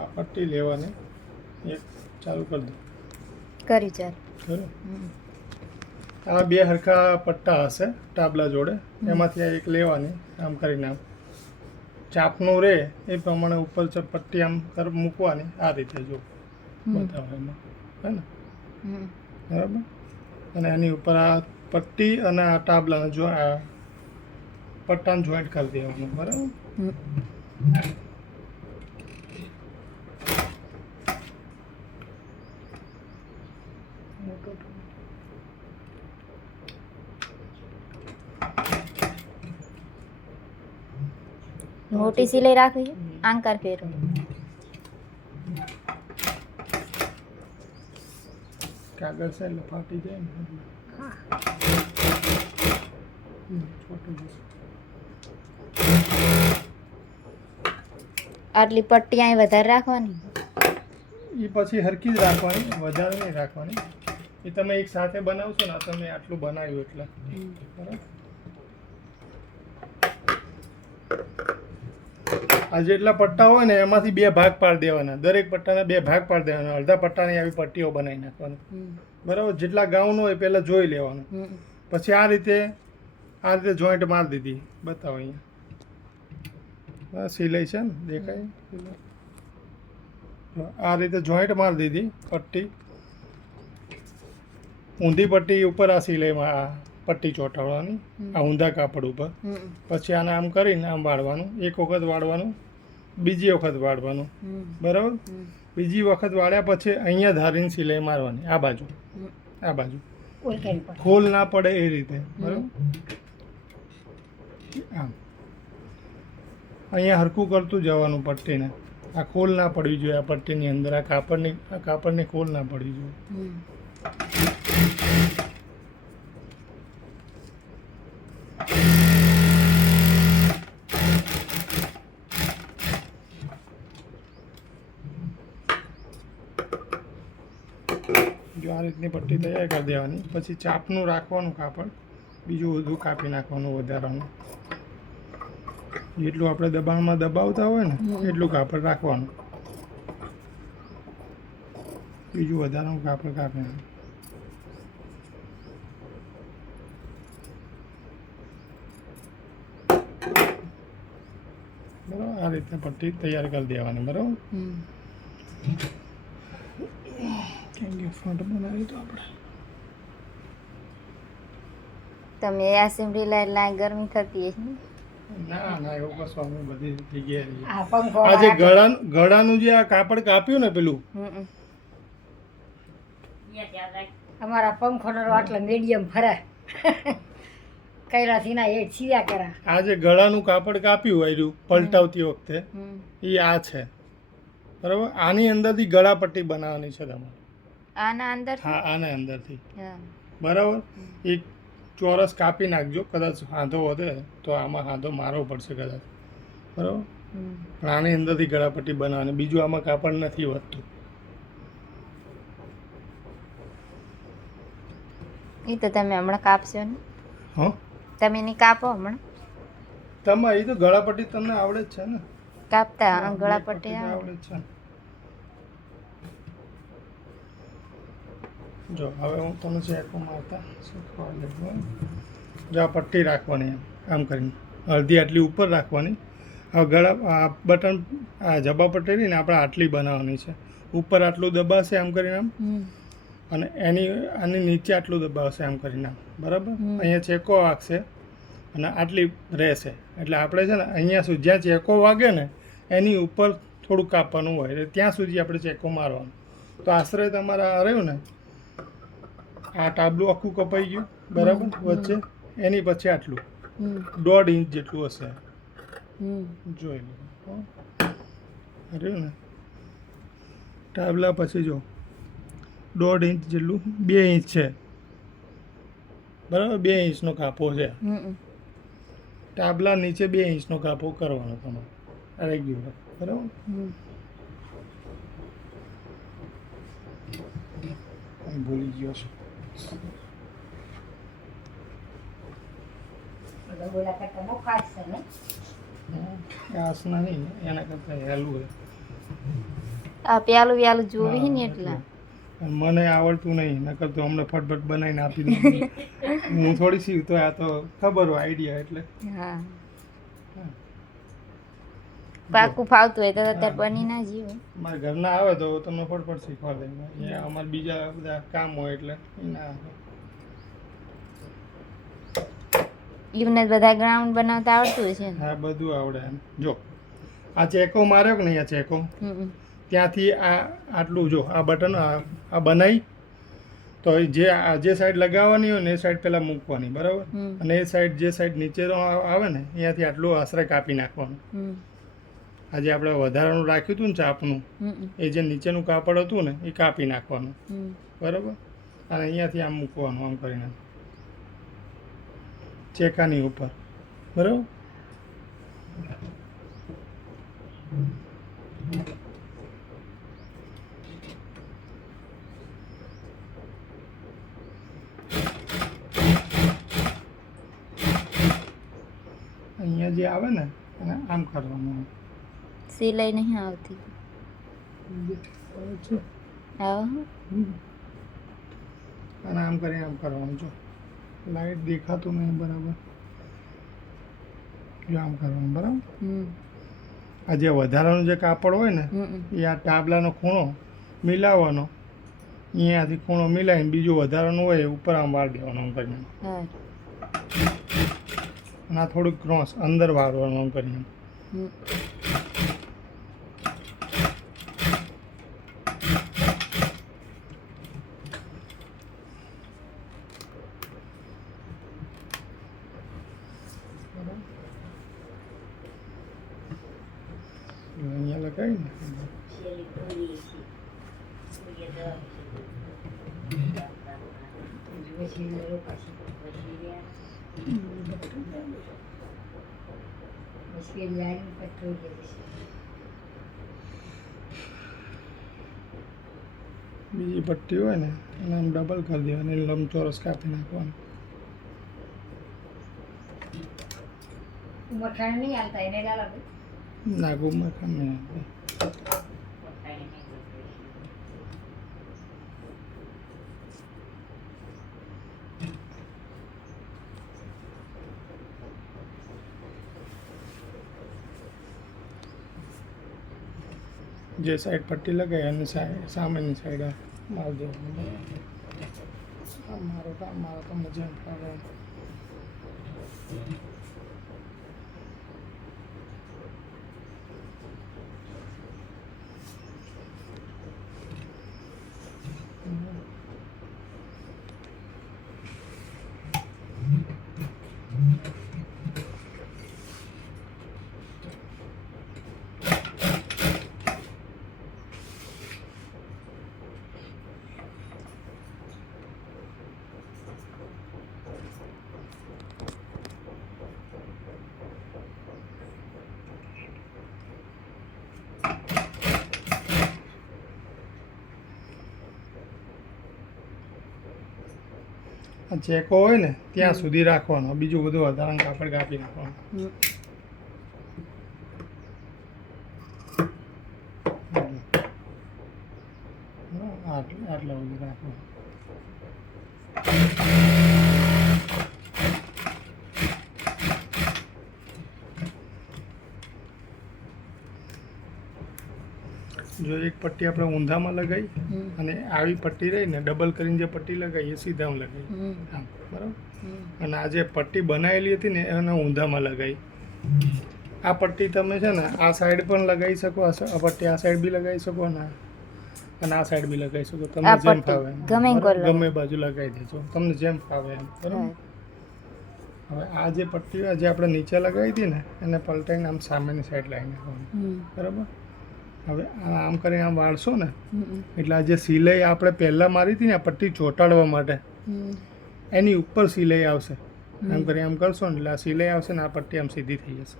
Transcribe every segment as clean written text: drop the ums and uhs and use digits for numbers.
આ પટ્ટી લેવાની એક ચાલુ કરી દો કરી ચાલ ખરું આ બે હરખા પટ્ટા હશે ટાબલા જોડે એમાંથી આ એક લેવાની આમ કરીને આમ ચાપનું રે એ પ્રમાણે ઉપર પટ્ટી આમ મૂકવાની આ રીતે જો બતાવો એમાં હે ને બરાબર અને એની ઉપર આ પટ્ટી અને આ ટાબલાને જો આ પટ્ટાને જોઈન્ટ કરી દેવાનું બરાબર મોટી સિલાઈ રાખવી છે આંકાર ફેરો કાગળ છે એટલે ફાટી જાય ને છોટું આટલી પટ્ટી અહીં વધારે રાખવાની એ પછી હરકી જ રાખવાની વધારે નહીં રાખવાની એ તમે એક સાથે બનાવશો ને તમે આટલું બનાવ્યું એટલે બરાબર આ જેટલા પટ્ટા હોય ને એમાંથી બે ભાગ પાડી દેવાના દરેક પટ્ટાના બે ભાગ પાડી દેવાના અડધા પટ્ટાની આવી પટ્ટીઓ બનાવી નાખવાની બરાબર જેટલા ગાઉન હોય પહેલાં જોઈ લેવાનું પછી આ રીતે જોઈન્ટ મારી દીધી બતાવો અહીંયા સિલાઈ છે ને દેખાય આ રીતે જોઈન્ટ મારી દીધી પટ્ટી ઊંધી પટ્ટી ઉપર આ સિલાઈમાં આ પટ્ટી ચોંટાડવાની આ ઊંધા કાપડ ઉપર પછી આને આમ કરીને આમ વાળવાનું એક વખત વાળવાનું બીજી વખત વાળવાનું બરાબર બીજી વખત વાળ્યા પછી અહીંયા ધારીને સિલાઈ મારવાની આ બાજુ ખોલ ના પડે એ રીતે બરાબર આમ અહીંયા હરખું કરતું જવાનું પટ્ટીને આ ખોલ ના પડવી જોઈએ આ પટ્ટીની અંદર આ કાપડની ખોલ ના પડવી જોઈએ જો આ રીતની પટ્ટી તૈયાર કરી દેવાની પછી ચાપનું રાખવાનું કાપડ બીજું બધું કાપી નાખવાનું વધારાનું જેટલું આપણે દબાણમાં દબાવતા હોય ને એટલું કાપડ રાખવાનું બીજું વધારાનું કાપડ કાપી નાખવાનું બરાબર આ રીતે પટ્ટી તૈયાર કરી દેવાની બરાબર ફ્રન્ટ બનાવી તો આપણે તમે એસેમ્બલી લાઈન ગરમી થતી હશે ને ના ના એવું કશું અમે બધી જગ્યાએ આ જે ગળાનું જે આ કાપડ કાપ્યું ને પેલું અમારા પંખોનો આટલો મીડિયમ ફરે કૈરાથી ના એ છીયા કરા આ જે ગળાનું કાપડ કાપ્યું આવ્યું પલટાવતી વખતે એ આ છે બરાબર આની અંદરથી ગળા પટ્ટી બનાવવાની છે તમારે આના અંદર હા આના અંદરથી બરાબર એક ચોરસ કાપી નાખજો કદાચ હાંધો વધે તો આમાં હાંધો મારવો પડશે કદાચ બરાબર પણ આની અંદરથી ગળાપટ્ટી બનાવવાની બીજું આમાં કાપડ નથી વધતું એ તો તમે હમણાં કાપશો ને હા તમે નહીં કાપો હમણાં તમે એ તો ગળાપટ્ટી તમને આવડે જ છે ને કાપતા ગળાપટ્ટી આવડે જ છે જો હવે હું તમને ચેકો મારતા શીખવાડી દઉં જો આ પટ્ટી રાખવાની આમ કરીને અડધી આટલી ઉપર રાખવાની હવે ગળા આ બટન આ જબા પટ્ટી ને આપણે આટલી બનાવવાની છે ઉપર આટલું દબાશે આમ કરીને આમ અને આની નીચે આટલું દબાવશે આમ કરીને આમ બરાબર અહીંયા ચેકો વાગશે અને આટલી રહેશે એટલે આપણે છે ને અહીંયા સુધી જ્યાં ચેકો વાગે ને એની ઉપર થોડું કાપવાનું હોય એટલે ત્યાં સુધી આપણે ચેકો મારવાનું તો આશરે તમારા રહ્યું ને આ ટાબલું આખું કપાઈ ગયું બરાબર વચ્ચે એની પછી આટલું 1.5 ઇંચ જેટલું હશે જોઈ લો રહ્યું ને ટાબલા પછી જો 1.5 ઇંચ જેટલું 2 ઇંચ છે બરાબર 2 ઇંચનો કાપો છે ટાબલા નીચે 2 ઇંચનો કાપો કરવાનો તમારે રેગ્યુલર બરાબર ભૂલી ગયો છું ઘાસના નહીં એના કરતાં હેલું હોય આ પ્યાલું વ્યાલું જોવી ને એટલા અને મને આવડતું નહીં નકર તો અમને ફટફટ બનાવીને આપી દઉં હું થોડી શીખતો આ તો ખબર હોય આઈડિયા એટલે હા પાકું ફાવતું હોય તો અત્યારે બની ના જીવું મારા ઘરના આવે તો તમને ફટફટ શીખવા દે અહીંયા અમારે બીજા બધા કામ હોય એટલે ના આવે. એમને બધા ગ્રાઉન્ડ બનાવતા આવડતું હોય છે ને હા બધું આવડે એમ જો આ ચેકો માર્યો કે નહીં આ ચેકો ત્યાંથી આ આટલું જો આ બટન આ બનાવી તો જે સાઈડ લગાવવાની હોય ને એ સાઈડ પહેલાં મૂકવાની બરાબર અને એ સાઈડ જે સાઈડ નીચે આવે ને અહીંયાથી આટલું આશરે કાપી નાખવાનું આજે આપણે વધારાનું રાખ્યું હતું ને ચાપનું એ જે નીચેનું કાપડ હતું ને એ કાપી નાખવાનું બરાબર અને અહીંયાથી આમ મૂકવાનું આમ કરીને ચેકાની ઉપર બરાબર અહીંયા જે આવે ને એને આમ કરવાનું સિલાઈ નહીં આવતી આવો અને આમ કરીને આમ કરવાનું જો લાઈટ દેખાતું નહીં બરાબર જો આમ કરવાનું બરાબર આ જે વધારાનું જે કાપડ હોય ને એ આ ટાબલાનો ખૂણો મિલાવવાનો અહીંયાથી ખૂણો મિલાવીને બીજું વધારાનું હોય એ ઉપર આમ વાળ દેવાનું આમ કરીને અને આ થોડુંક ક્રોસ અંદર વાળવાનું આમ કરીને અહીંયા લગાવીને બીજી પટ્ટી હોય ને એને આમ ડબલ કરી દેવાની લંબચોરસ કાપી નાખવાનું મઠાણ નહીં હાલતા એને ડાલા ના ગુમખાન નહીં જે સાઈડ પટ્ટી લગાવી અને સામેની સાઈડ માલ દેવાનું મારો કામ મારો તમને જેમ ફાવે ચેકો હોય ને ત્યાં સુધી રાખવાનો બીજું બધું વધારાનું કાપડ કાપી નાખવાનું આટલા બધું રાખવાનું જો એક પટ્ટી આપણે ઊંધામાં લગાવી અને આવી પટ્ટી રહી ને ડબલ કરીને જે પટ્ટી લગાવી એ સીધામાં લગાવી આમ બરાબર અને આ જે પટ્ટી બનાવેલી હતી ને એને ઊંધામાં લગાવી આ પટ્ટી તમે છે ને આ સાઈડ પણ લગાવી શકો આ પટ્ટી આ સાઈડ બી લગાવી શકો ને અને આ સાઈડ બી લગાવી શકો તમને જેમ ફાવે ગમે બાજુ લગાવી દેજો તમને જેમ ફાવે એમ બરાબર હવે આ જે પટ્ટી જે આપણે નીચે લગાવી હતી ને એને પલટાઈને આમ સામેની સાઈડ લાવી નાખવાની બરાબર હવે આમ કરીને આમ વાળશો ને એટલે આ જે સિલાઈ આપણે પહેલાં મારી હતી ને આ પટ્ટી ચોંટાડવા માટે એની ઉપર સિલાઈ આવશે એમ કરી આમ કરશો ને એટલે આ સિલાઈ આવશે ને આ પટ્ટી આમ સીધી થઈ જશે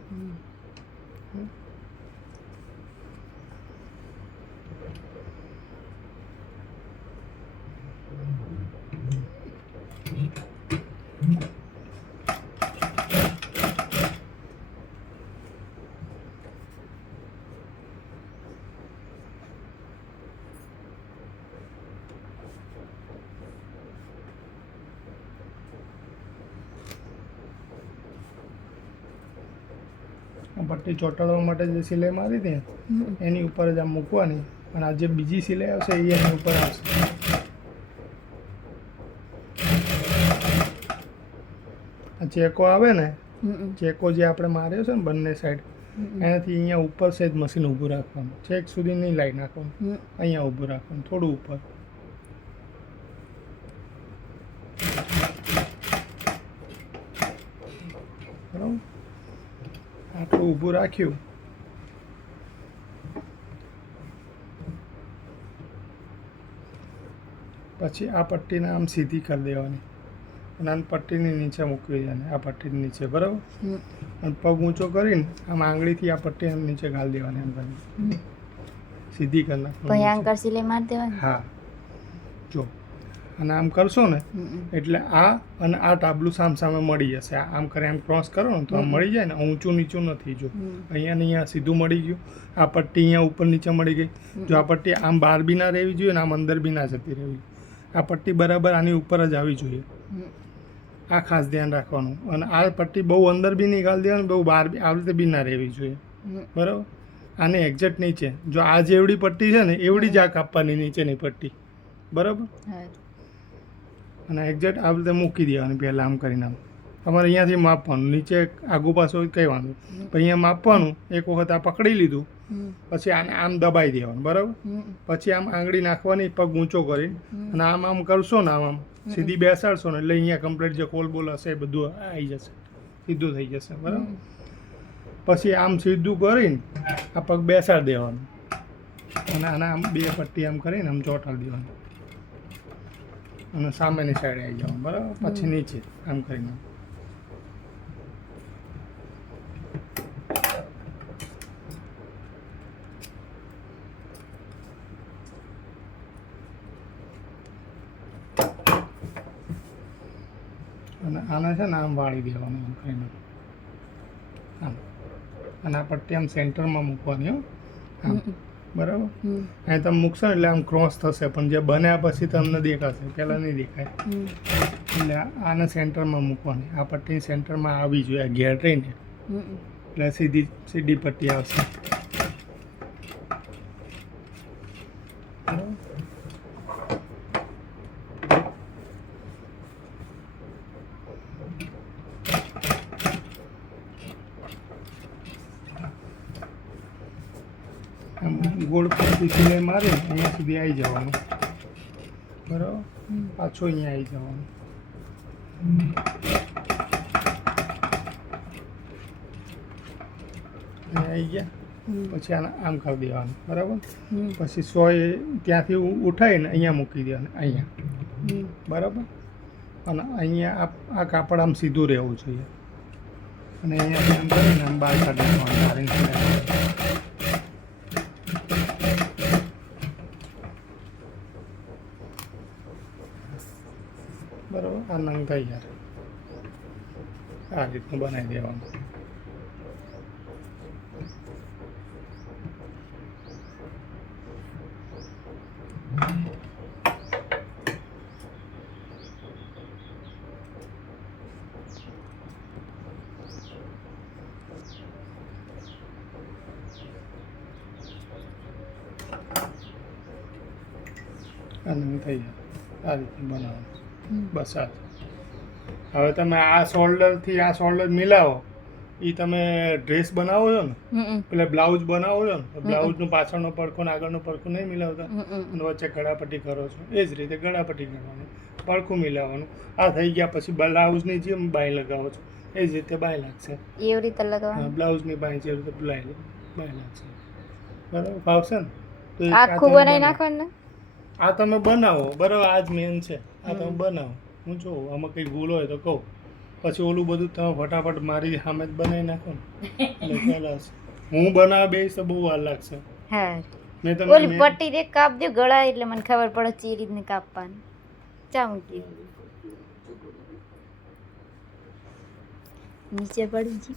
પટ્ટી ચોંટાડવા માટે જે સિલાઈ મારી હતી ને, એની ઉપર જ આમ મૂકવાની અને આ જે બીજી સિલાઈ આવશે એ એની ઉપર આવશે. આ ચેકો આવે ને, ચેકો જે આપણે માર્યો છે ને બંને સાઈડ, એનાથી અહીંયા ઉપર સહેજ મશીન ઊભું રાખવાનું, ચેક સુધી નહીં લાવી નાખવાનું, અહીંયા ઊભું રાખવાનું, થોડું ઉપર. બરાબર, આટલું ઊભું રાખ્યું. પછી આ પટ્ટીને આમ સીધી કરી દેવાની અને આમ પટ્ટીની નીચે મૂકવી દેવાની, આ પટ્ટીની નીચે. બરાબર, અને પગ ઊંચો કરીને આમ આંગળીથી આ પટ્ટી આમ નીચે ગાળી દેવાની, એમ કરીને સીધી કરી પછી નાખવાની. આંકર સિલાઈ મારી દેવાની. હા, જો અને આમ કરશો ને એટલે આ અને આ ટાબલું સામસામે મળી જશે. આમ કરે આમ ક્રોસ કરો ને તો આમ મળી જાય ને, ઊંચું નીચું નથી. જો અહીંયા ને અહીંયા સીધું મળી ગયું. આ પટ્ટી અહીંયા ઉપર નીચે મળી ગઈ. જો આ પટ્ટી આમ બહાર બી ના રહેવી જોઈએ ને આમ અંદર બી ના જતી રહેવી. આ પટ્ટી બરાબર આની ઉપર જ આવી જોઈએ. આ ખાસ ધ્યાન રાખવાનું. અને આ પટ્ટી બહુ અંદર બી નહીં ગાળી દેવાની, બહુ બહાર બી આવી રીતે બી ના રહેવી જોઈએ. બરાબર, આને એક્ઝેક્ટ નીચે, જો આ જેવડી પટ્ટી છે ને એવડી જ આ કાપવાની નીચેની પટ્ટી. બરાબર, અને એક્ઝેક્ટ આવી રીતે મૂકી દેવાની પહેલાં આમ કરીને. આમ તમારે અહીંયાથી માપવાનું, નીચે આગુ પાછું કંઈ વાંધો, પણ અહીંયા માપવાનું. એક વખત આ પકડી લીધું પછી આને આમ દબાઈ દેવાનું. બરાબર, પછી આમ આંગળી નાખવાની, પગ ઊંચો કરીને અને આમ આમ કરશો ને, આમ આમ સીધી બેસાડશો ને એટલે અહીંયા કમ્પ્લીટ જે કોલ બોલ હશે એ બધું આવી જશે, સીધું થઈ જશે. બરાબર, પછી આમ સીધું કરીને આ પગ બેસાડી દેવાનું અને આના આમ બે પટ્ટી આમ કરીને આમ ચોંટાડી દેવાની અને સામેની સાઈડે આવી જવાનું. બરાબર, પછી નીચે આમ કરીને. અને આને છે ને આમ વાળી દેવાનું આમ કરીને, આમ. અને આ પટ્ટી આમ સેન્ટરમાં મૂકવાની. હો, આમ. બરાબર, અહીં તમે મૂકશો ને એટલે આમ ક્રોસ થશે, પણ જે બન્યા પછી તમને દેખાશે, પહેલાં નહીં દેખાય. એટલે આને સેન્ટરમાં મૂકવાની. આ પટ્ટી સેન્ટરમાં આવી જોઈએ, આ ઘેર રહીને એટલે સીધી સીધી પટ્ટી આવશે. આમ ગોળ પટ્ટી સિલાઈ મારી અહીંયા સુધી આવી જવાનું. બરાબર, પાછું અહીંયા આવી જવાનું. અહીંયા આવી ગયા પછી આને આમ કરી દેવાનું. બરાબર, પછી સોય ત્યાંથી ઉઠાવીને અહીંયા મૂકી દેવાનું, અહીંયા. બરાબર, અને અહીંયા આ કાપડ આમ સીધું રહેવું જોઈએ અને અહીંયાથી આમ કરીને આમ બહાર કાઢી દેવાનું. બરાબર, આ નંગ તૈયાર. આ રીતનું બનાવી દેવાનું. આ નંગ તૈયાર. આ રીતનું બનાવવાનું. બસ આ. હવે તમે આ શોલ્ડરથી આ શોલ્ડર મિલાવો. એ તમે ડ્રેસ બનાવો છો ને, પેલા બ્લાઉઝ બનાવો છો ને, બ્લાઉઝનું પાછળનો પડખું ને આગળનો પડખું નહીં મિલાવતા અને વચ્ચે ગળાપટ્ટી કરો છો, એ જ રીતે ગળાપટ્ટી કરવાની, પડખું મિલાવવાનું. આ થઈ ગયા પછી બ્લાઉઝની જેમ બાય લગાવો છો એ જ રીતે બાય લાગશે. એવી રીતે લગાવવાનું. બ્લાઉઝની બાય જે રીતે બાય લાગશે. બરાબર, ફાવશે ને? તો આખું બનાવી નાખવાનું ને? આ તમે બનાવો. બરાબર, આ જ મેન છે. આ તમે બનાવો. હું જોઉં આમાં કંઈ ભૂલ હોય તો કહું. પછી ઓલું બધું તમે ફટાફટ મારી સામે જ બનાવી નાખો ને એટલે ખ્યાલ આવશે. હું બનાવવા બેસીશ તો બહુ વાર લાગશે. હા, મેં ઓલી તમને પટ્ટી દે કાપ દો ગળા એટલે મને ખબર પડે ચી રીતને કાપવાની. ચા મૂકી નીચે પડી ગઈ.